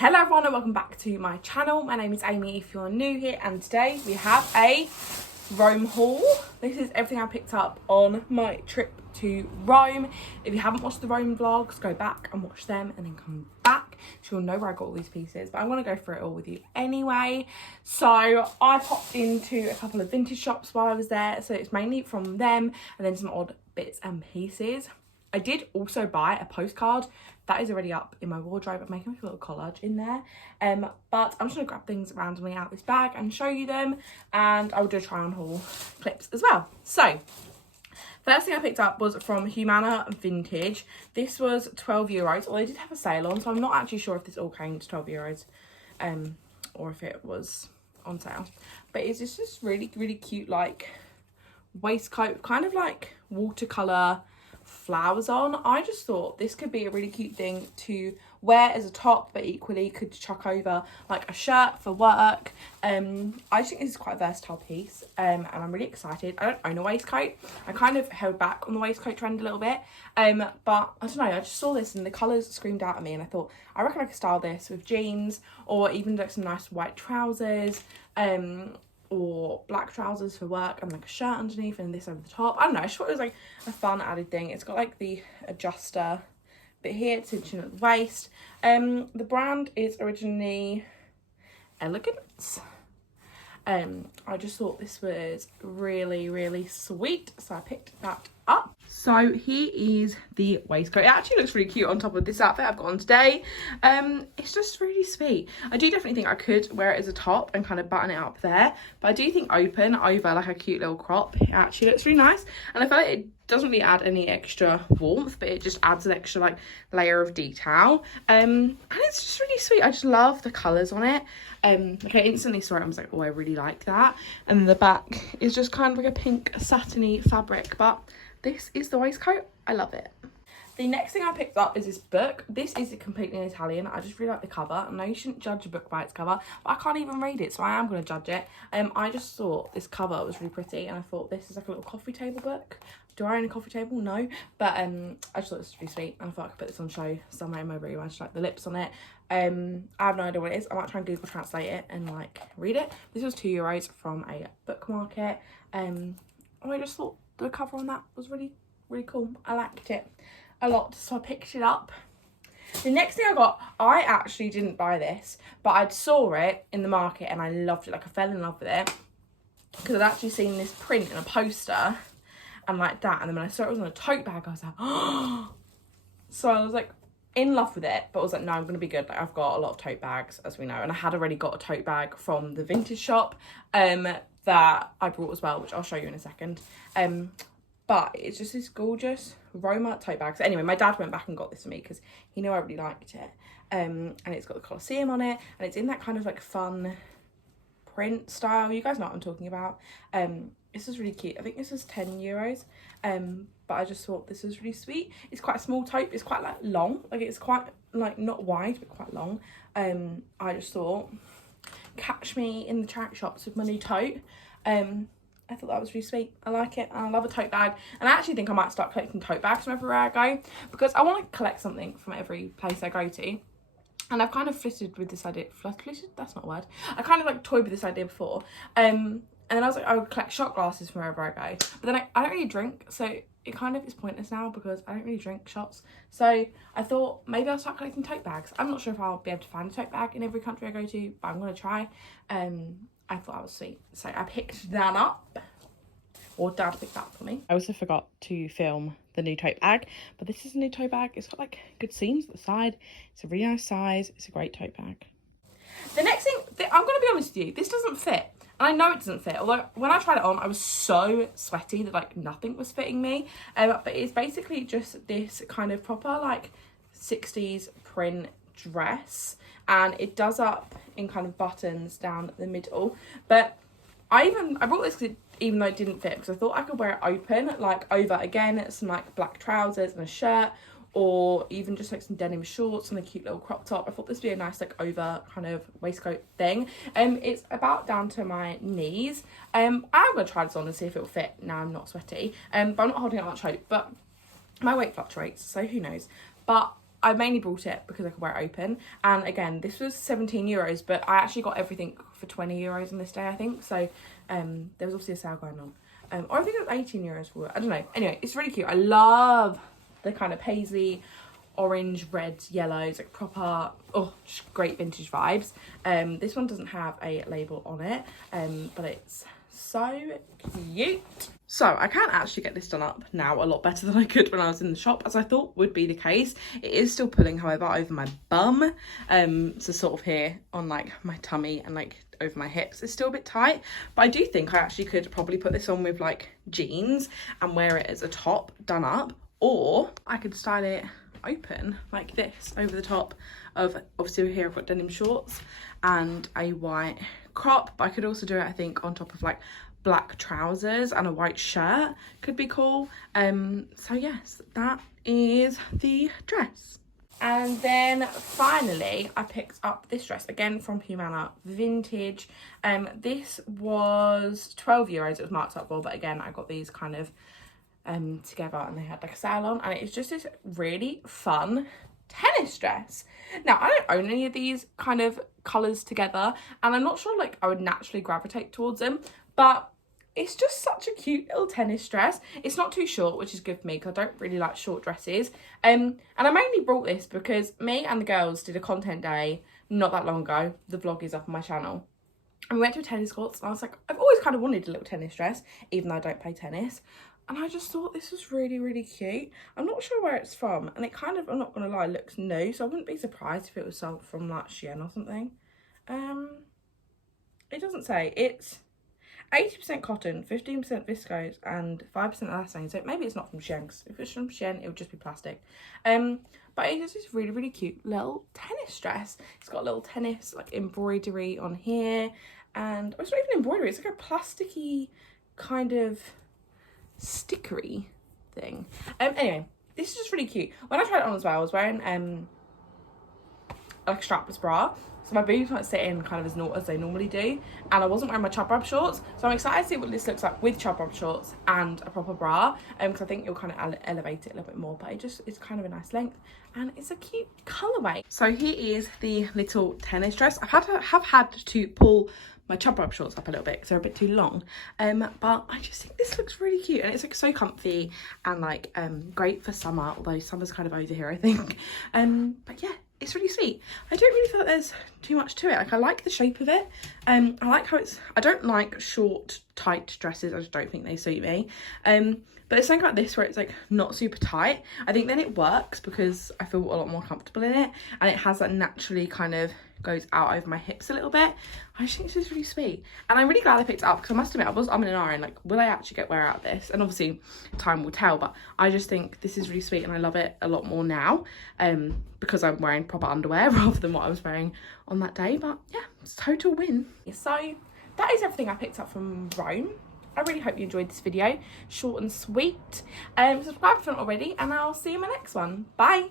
Hello everyone and welcome back to my channel. My name is Amy if you're new here, and today we have a Rome haul. This is everything I picked up on my trip to Rome. If you haven't watched the Rome vlogs, go back and watch them and then come back so you'll know where I got all these pieces, but I'm going to go through it all with you anyway. So I popped into a couple of vintage shops while I was there, so it's mainly from them and then some odd bits and pieces. I did also buy a postcard that is already up in my wardrobe. I'm making a little collage in there, but I'm just going to grab things randomly out of this bag and show you them, and I'll do a try on haul clips as well. So first thing I picked up was from Humana Vintage. This was €12, or they did have a sale on, so I'm not actually sure if this all came to €12 or if it was on sale, but it's just this really cute like waistcoat, kind of like watercolor flowers on. I just thought this could be a really cute thing to wear as a top, but equally could chuck over like a shirt for work. I just think this is quite a versatile piece, and I'm really excited. I don't own a waistcoat. I kind of held back on the waistcoat trend a little bit, but I don't know, I just saw this and the colours screamed out at me, and I thought I reckon I could style this with jeans or even like some nice white trousers, or black trousers for work and like a shirt underneath and this over the top. I don't know, I just thought it was like a fun added thing. It's got like the adjuster bit here, tension at the waist. The brand is originally Elegance. I just thought this was really sweet, so I picked that up. So here is the waistcoat. It actually looks really cute on top of this outfit I've got on today. It's just really sweet. I do definitely think I could wear it as a top and kind of button it up there, but I do think open over like a cute little crop, it actually looks really nice, and I feel like it doesn't really add any extra warmth, but it just adds an extra like layer of detail, and it's just really sweet. I just love the colours on it. Like I instantly saw it and was like, oh, I really like that. And the back is just kind of like a pink satiny fabric, but this is the waistcoat. I love it. The next thing I picked up is this book. This is completely in Italian. I just really like the cover. I know you shouldn't judge a book by its cover, but I can't even read it, so I am going to judge it. I just thought this cover was really pretty, and I thought this is like a little coffee table book. Do I own a coffee table? No, but I just thought this was really sweet, and I thought I could put this on show somewhere in my room. I just like the lips on it. I have no idea what it is. I might try and Google translate it and like read it. This was €2 from a book market. I just thought the cover on that was really cool. I liked it a lot, so I picked it up. The next thing I got, I actually didn't buy this, but I saw it in the market and I loved it. Like I fell in love with it because I'd actually seen this print in a poster and like that, and then when I saw it was on a tote bag, I was like, oh. So I was like in love with it, but I was like, no, I'm gonna be good. Like I've got a lot of tote bags, as we know, and I had already got a tote bag from the vintage shop that I brought as well, which I'll show you in a second. But it's just this gorgeous Roma tote bag. So anyway, my dad went back and got this for me because he knew I really liked it. And it's got the Colosseum on it, and it's in that kind of like fun print style. You guys know what I'm talking about. This is really cute. I think this is €10. But I just thought this was really sweet. It's quite a small tote. It's quite like long. Like it's quite like not wide, but quite long. I just thought, catch me in the charity shops with my new tote. I thought that was really sweet. I like it, and I love a tote bag, and I actually think I might start collecting tote bags from everywhere I go, because I want to collect something from every place I go to. And I've kind of flitted with this idea. Flitted? That's not a word. I kind of like toyed with this idea before, and then I was like, I would collect shot glasses from wherever I go, but then I don't really drink, so it kind of is pointless now because I don't really drink shots. So I thought maybe I'll start collecting tote bags. I'm not sure if I'll be able to find a tote bag in every country I go to, but I'm going to try. I thought that was sweet, so I picked that up, or Dad picked that for me. I also forgot to film the new tote bag, but this is a new tote bag. It's got like good seams at the side. It's a really nice size. It's a great tote bag. The next thing, I'm going to be honest with you, this doesn't fit. And I know it doesn't fit, although when I tried it on, I was so sweaty that like nothing was fitting me. But it's basically just this kind of proper like 60s print dress, and it does up in kind of buttons down the middle. But I brought this even though it didn't fit, because I thought I could wear it open, like over again some like black trousers and a shirt, or even just like some denim shorts and a cute little crop top. I thought this would be a nice like over kind of waistcoat thing. It's about down to my knees. I'm gonna try this on and see if it will fit. Now I'm not sweaty, but I'm not holding out much hope, but my weight fluctuates, so who knows. But I mainly brought it because I could wear it open. And again, this was €17, but I actually got everything for €20 on this day, I think. So there was obviously a sale going on. Or I think it was €18 for it. I don't know. Anyway, it's really cute. I love the kind of paisley, orange, red, yellows, like proper, oh, just great vintage vibes. This one doesn't have a label on it, but it's so cute. So I can actually get this done up now a lot better than I could when I was in the shop, as I thought would be the case. It is still pulling, however, over my bum, so sort of here on like my tummy and like over my hips. It's still a bit tight, but I do think I actually could probably put this on with like jeans and wear it as a top done up, or I could style it open like this over the top of, obviously over here I've got denim shorts and a white crop, but I could also do it I think on top of like black trousers and a white shirt. Could be cool. So yes, that is the dress. And then finally I picked up this dress again from Humana, vintage. This was €12 it was marked up for, but again I got these kind of together and they had like a sale on, and it's just this really fun tennis dress. Now I don't own any of these kind of colours together, and I'm not sure like I would naturally gravitate towards them, but it's just such a cute little tennis dress. It's not too short, which is good for me because I don't really like short dresses. And I mainly brought this because me and the girls did a content day not that long ago. The vlog is up on my channel. And we went to a tennis courts and I was like, I've always kind of wanted a little tennis dress, even though I don't play tennis. And I just thought this was really, really cute. I'm not sure where it's from. And it kind of, I'm not going to lie, looks new. So I wouldn't be surprised if it was sold from like Shein or something. It doesn't say. It's 80% cotton, 15% viscose, and 5% elastane. So maybe it's not from Shein, because if it's from Shein, it would just be plastic. But it's just this really, really cute little tennis dress. It's got a little tennis like embroidery on here. And oh, it's not even embroidery, it's like a plasticky kind of stickery thing. Anyway, this is just really cute. When I tried it on as well, I was wearing like a strapless bra, so my boobs weren't sitting kind of as they normally do, and I wasn't wearing my chub rub shorts, so I'm excited to see what this looks like with chub rub shorts and a proper bra, because I think it'll kind of elevate it a little bit more, but it's kind of a nice length and it's a cute colourway. So here is the little tennis dress. I have had to pull my chub rub shorts up a little bit because they're a bit too long, but I just think this looks really cute, and it's like so comfy and like great for summer, although summer's kind of over here I think. But yeah, it's really sweet. I don't really feel like there's too much to it. Like I like the shape of it. I like how I don't like short tight dresses. I just don't think they suit me. But it's something like this where it's like not super tight. I think then it works because I feel a lot more comfortable in it, and it has that naturally kind of goes out over my hips a little bit. I just think this is really sweet, and I'm really glad I picked it up because I must admit I'm in an iron, like will I actually get wear out of this? And obviously time will tell, but I just think this is really sweet and I love it a lot more now, because I'm wearing proper underwear rather than what I was wearing on that day. But yeah, it's a total win. So that is everything I picked up from Rome. I really hope you enjoyed this video, short and sweet. Subscribe if you haven't already, and I'll see you in my next one. Bye.